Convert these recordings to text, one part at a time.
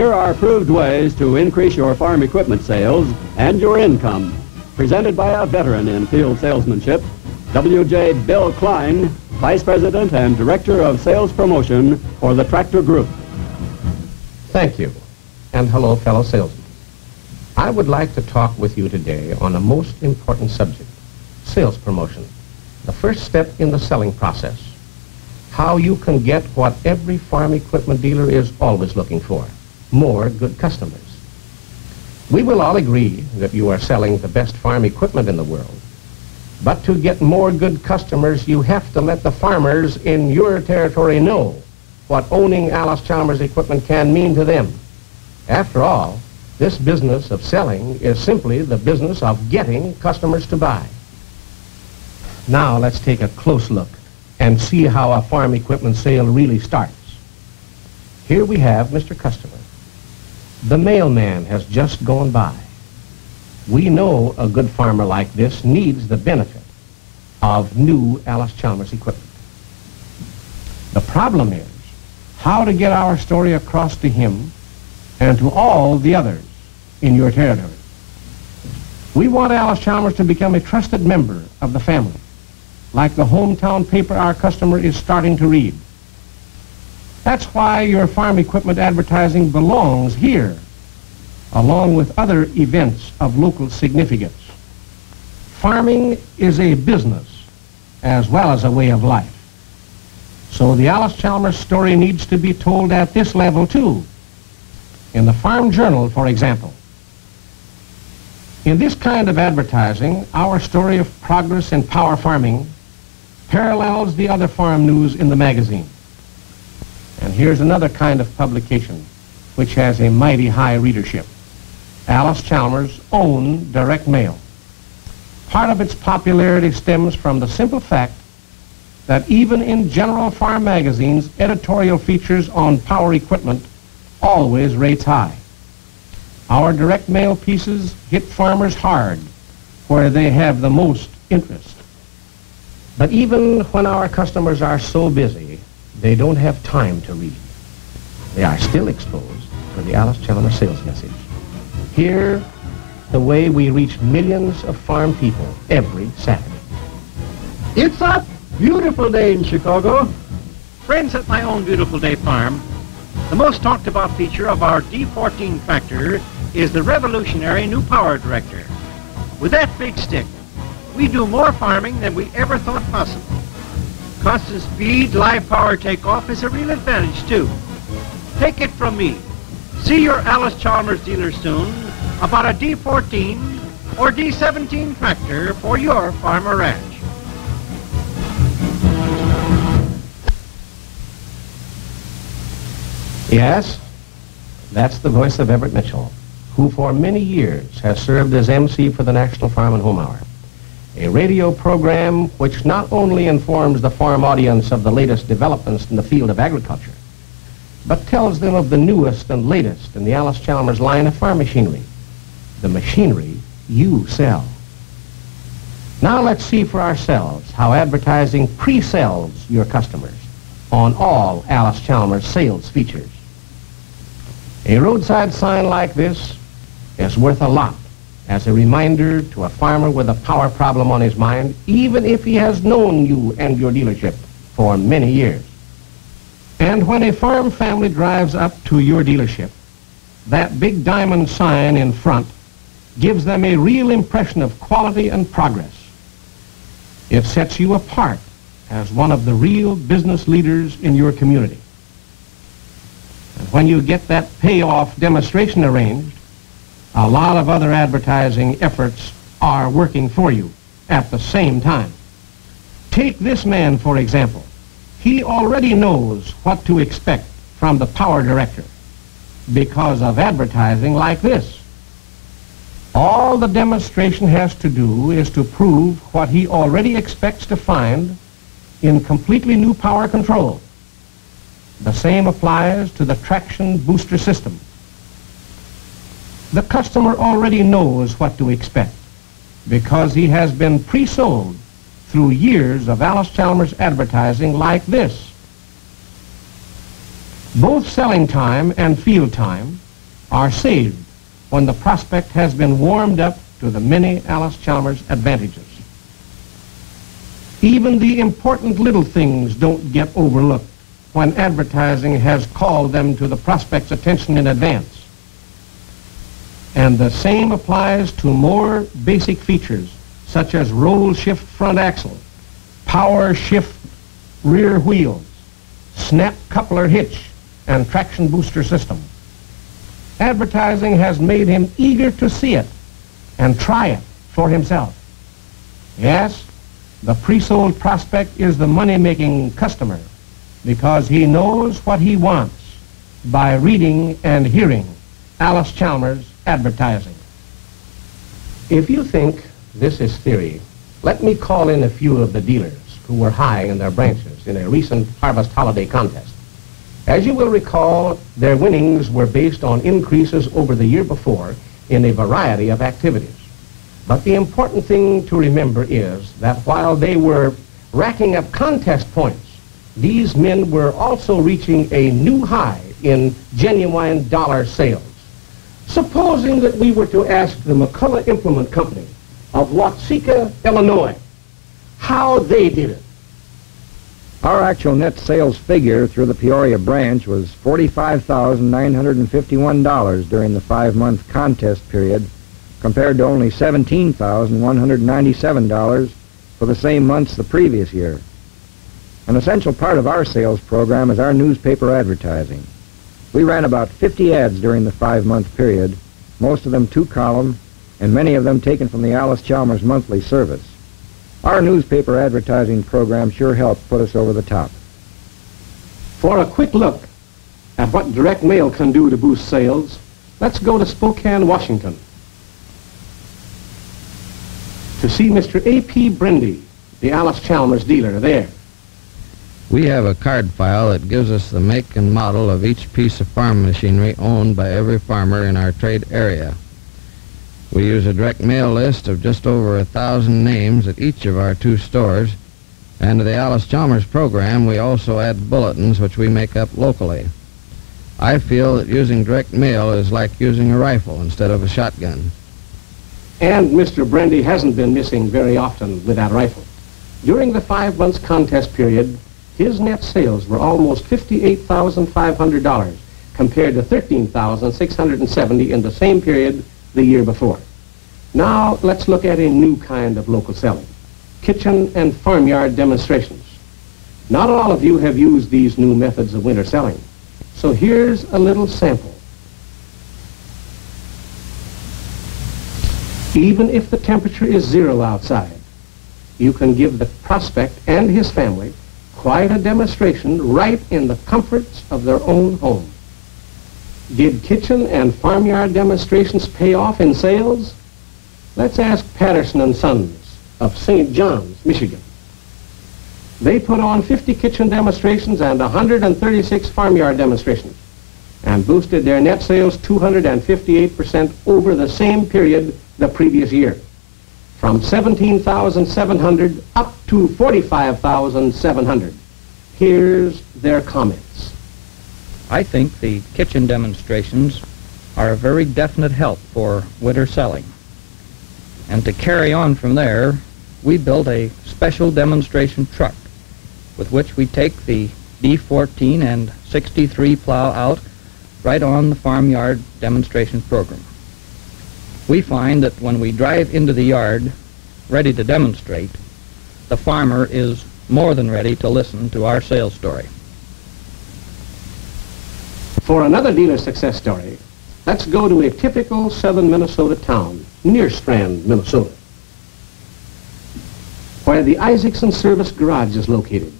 Here are proved ways to increase your farm equipment sales and your income. Presented by a veteran in field salesmanship, W.J. Bill Klein, Vice President and Director of Sales Promotion for the Tractor Group. Thank you, and hello, fellow salesmen. I would like to talk with you today on a most important subject, sales promotion, the first step in the selling process. How you can get what every farm equipment dealer is always looking for, more good customers. We will all agree that you are selling the best farm equipment in the world. But to get more good customers, you have to let the farmers in your territory know what owning Allis Chalmers equipment can mean to them. After all, this business of selling is simply the business of getting customers to buy. Now let's take a close look and see how a farm equipment sale really starts. Here we have Mr. Customer. The mailman has just gone by. We know a good farmer like this needs the benefit of new Allis Chalmers equipment. The problem is how to get our story across to him and to all the others in your territory. We want Allis Chalmers to become a trusted member of the family, like the hometown paper our customer is starting to read. That's why your farm equipment advertising belongs here, along with other events of local significance. Farming is a business as well as a way of life. So the Allis Chalmers story needs to be told at this level too. In the Farm Journal, for example. In this kind of advertising, our story of progress in power farming parallels the other farm news in the magazine. And here's another kind of publication which has a mighty high readership. Allis Chalmers' own direct mail. Part of its popularity stems from the simple fact that even in general farm magazines, editorial features on power equipment always rates high. Our direct mail pieces hit farmers hard where they have the most interest. But even when our customers are so busy, they don't have time to read. They are still exposed to the Allis Chalmers sales message. Here, the way we reach millions of farm people every Saturday. It's a beautiful day in Chicago. Friends at my own Beautiful Day Farm, the most talked about feature of our D14 tractor is the revolutionary new power director. With that big stick, we do more farming than we ever thought possible. Constant speed, live power takeoff is a real advantage too. Take it from me. See your Allis Chalmers dealer soon about a D14 or D17 tractor for your farm or ranch. Yes, that's the voice of Everett Mitchell, who for many years has served as MC for the National Farm and Home Hour, a radio program which not only informs the farm audience of the latest developments in the field of agriculture, but tells them of the newest and latest in the Allis Chalmers line of farm machinery, the machinery you sell. Now let's see for ourselves how advertising pre-sells your customers on all Allis Chalmers sales features. A roadside sign like this is worth a lot as a reminder to a farmer with a power problem on his mind, even if he has known you and your dealership for many years. And when a farm family drives up to your dealership, that big diamond sign in front gives them a real impression of quality and progress. It sets you apart as one of the real business leaders in your community. And when you get that payoff demonstration arranged, a lot of other advertising efforts are working for you at the same time. Take this man, for example. He already knows what to expect from the power director because of advertising like this. All the demonstration has to do is to prove what he already expects to find in completely new power control. The same applies to the traction booster system. The customer already knows what to expect because he has been pre-sold through years of Allis Chalmers advertising like this. Both selling time and field time are saved when the prospect has been warmed up to the many Allis Chalmers advantages. Even the important little things don't get overlooked when advertising has called them to the prospect's attention in advance. And the same applies to more basic features such as roll shift front axle, power shift rear wheels, snap coupler hitch, and traction booster system. Advertising has made him eager to see it and try it for himself. Yes, the pre-sold prospect is the money-making customer because he knows what he wants by reading and hearing Allis Chalmers advertising. If you think this is theory, let me call in a few of the dealers who were high in their branches in a recent harvest holiday contest. As you will recall, their winnings were based on increases over the year before in a variety of activities. But the important thing to remember is that while they were racking up contest points, these men were also reaching a new high in genuine dollar sales. Supposing that we were to ask the McCullough Implement Company of Watseka, Illinois, how they did it. Our actual net sales figure through the Peoria branch was $45,951 during the 5-month contest period, compared to only $17,197 for the same months the previous year. An essential part of our sales program is our newspaper advertising. We ran about 50 ads during the 5-month period, most of them 2-column, and many of them taken from the Allis Chalmers monthly service. Our newspaper advertising program sure helped put us over the top. For a quick look at what direct mail can do to boost sales, let's go to Spokane, Washington, to see Mr. A.P. Brendy, the Allis Chalmers dealer there. We have a card file that gives us the make and model of each piece of farm machinery owned by every farmer in our trade area. We use a direct mail list of just over 1,000 names at each of our 2 stores, and to the Allis Chalmers program we also add bulletins which we make up locally. I feel that using direct mail is like using a rifle instead of a shotgun. And Mr. Brendy hasn't been missing very often with that rifle. During the 5 months contest period, his net sales were almost $58,500 compared to $13,670 in the same period the year before. Now let's look at a new kind of local selling, kitchen and farmyard demonstrations. Not all of you have used these new methods of winter selling, so here's a little sample. Even if the temperature is 0 outside, you can give the prospect and his family quite a demonstration right in the comforts of their own home. Did kitchen and farmyard demonstrations pay off in sales? Let's ask Patterson and Sons of St. John's, Michigan. They put on 50 kitchen demonstrations and 136 farmyard demonstrations and boosted their net sales 258% over the same period the previous year, from 17,700 up to 45,700. Here's their comments. I think the kitchen demonstrations are a very definite help for winter selling. And to carry on from there, we built a special demonstration truck with which we take the D14 and 63 plow out right on the farmyard demonstration program. We find that when we drive into the yard ready to demonstrate, the farmer is more than ready to listen to our sales story. For another dealer success story, let's go to a typical southern Minnesota town, near Strand, Minnesota, where the Isaacson service garage is located.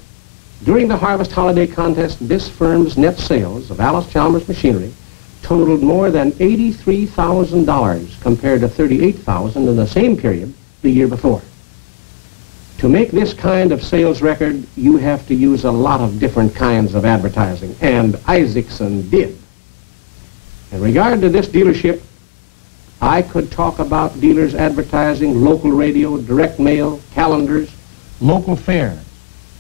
During the harvest holiday contest, this firm's net sales of Allis Chalmers machinery totaled more than $83,000 compared to $38,000 in the same period the year before. To make this kind of sales record, you have to use a lot of different kinds of advertising, and Isaacson did. In regard to this dealership, I could talk about dealers advertising local radio, direct mail, calendars, local fairs,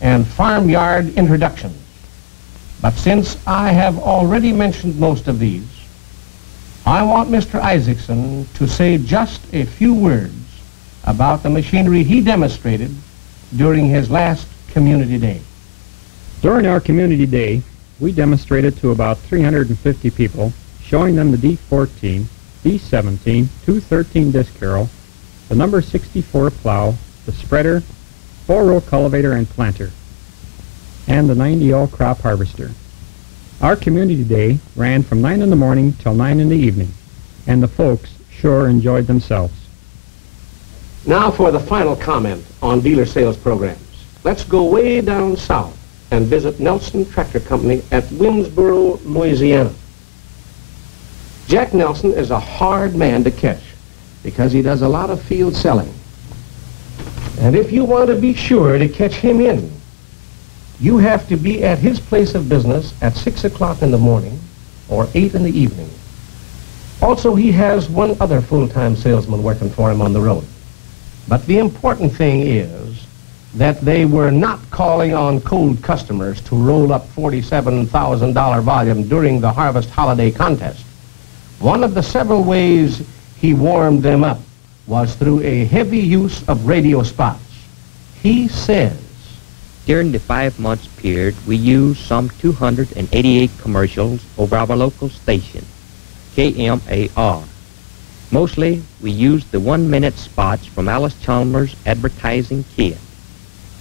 and farmyard introductions. But since I have already mentioned most of these, I want Mr. Isaacson to say just a few words about the machinery he demonstrated during his last community day. During our community day, we demonstrated to about 350 people, showing them the D14, D17, 213 disc harrow, the number 64 plow, the spreader, 4-row cultivator and planter, and the 90-L crop harvester. Our community day ran from 9 in the morning till 9 in the evening, and the folks sure enjoyed themselves. Now for the final comment on dealer sales programs. Let's go way down south and visit Nelson Tractor Company at Winnsboro, Louisiana. Jack Nelson is a hard man to catch because he does a lot of field selling. And if you want to be sure to catch him in, you have to be at his place of business at 6 o'clock in the morning or 8 in the evening. Also, he has one other full-time salesman working for him on the road. But the important thing is that they were not calling on cold customers to roll up $47,000 volume during the Harvest Holiday Contest. One of the several ways he warmed them up was through a heavy use of radio spots. He says, during the 5 months period, we used some 288 commercials over our local station, KMAR. Mostly, we used the 1-minute spots from Allis Chalmers' advertising kit.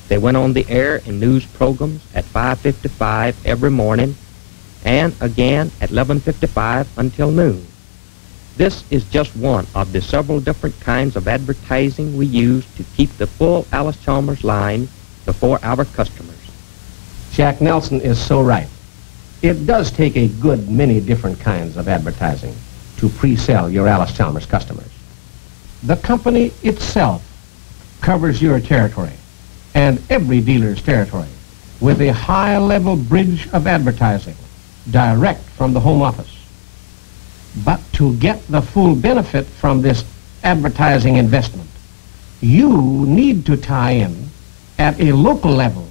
They went on the air in news programs at 5:55 every morning and again at 11:55 until noon. This is just one of the several different kinds of advertising we use to keep the full Allis Chalmers line before our customers. Jack Nelson is so right. It does take a good many different kinds of advertising to pre-sell your Allis Chalmers customers. The company itself covers your territory and every dealer's territory with a high-level bridge of advertising direct from the home office. But to get the full benefit from this advertising investment, you need to tie in at a local level,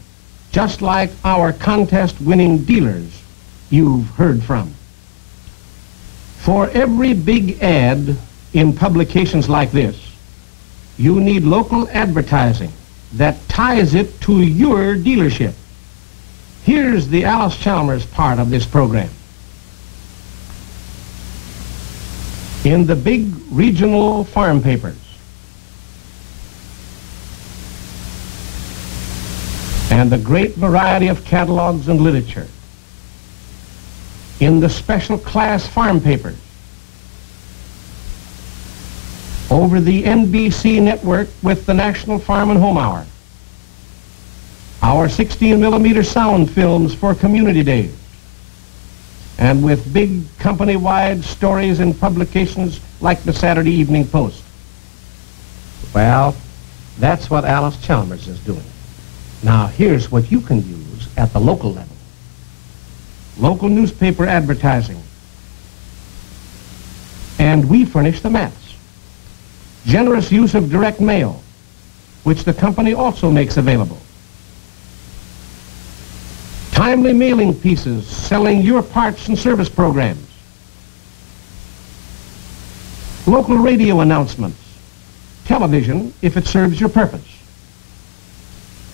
just like our contest-winning dealers you've heard from. For every big ad in publications like this, you need local advertising that ties it to your dealership. Here's the Allis Chalmers part of this program. In the big regional farm papers, and the great variety of catalogs and literature, in the special class farm papers, over the NBC network with the National Farm and Home Hour, our 16mm sound films for community days, and with big company-wide stories in publications like the Saturday Evening Post. Well, that's what Allis Chalmers is doing. Now, here's what you can use at the local level. Local newspaper advertising. And we furnish the mats. Generous use of direct mail, which the company also makes available. Timely mailing pieces selling your parts and service programs. Local radio announcements. Television, if it serves your purpose.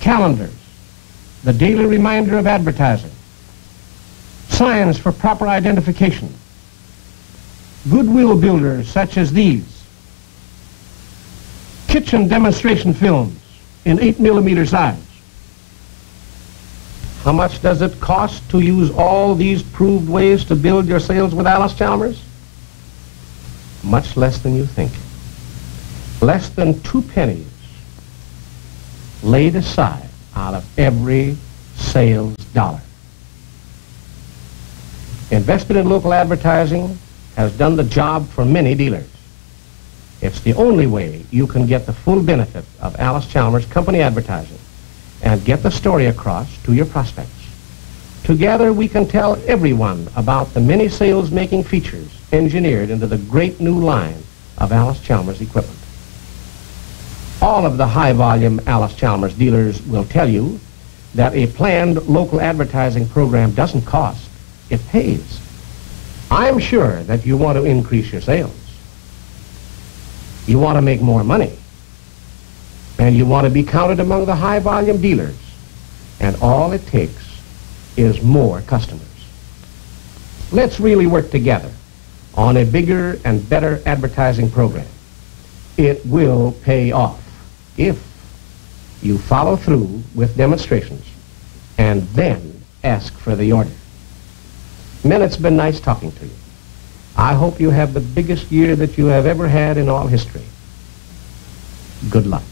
Calendars, the daily reminder of advertising. Signs for proper identification. Goodwill builders such as these. Kitchen demonstration films in 8mm size. How much does it cost to use all these proved ways to build your sales with Allis Chalmers? Much less than you think. Less than 2 pennies laid aside out of every sales dollar. Invested in local advertising has done the job for many dealers. It's the only way you can get the full benefit of Allis Chalmers company advertising and get the story across to your prospects. Together we can tell everyone about the many sales-making features engineered into the great new line of Allis Chalmers equipment. All of the high-volume Allis Chalmers dealers will tell you that a planned local advertising program doesn't cost, it pays. I'm sure that you want to increase your sales. You want to make more money. And you want to be counted among the high-volume dealers. And all it takes is more customers. Let's really work together on a bigger and better advertising program. It will pay off if you follow through with demonstrations and then ask for the order. Men, it's been nice talking to you. I hope you have the biggest year that you have ever had in all history. Good luck.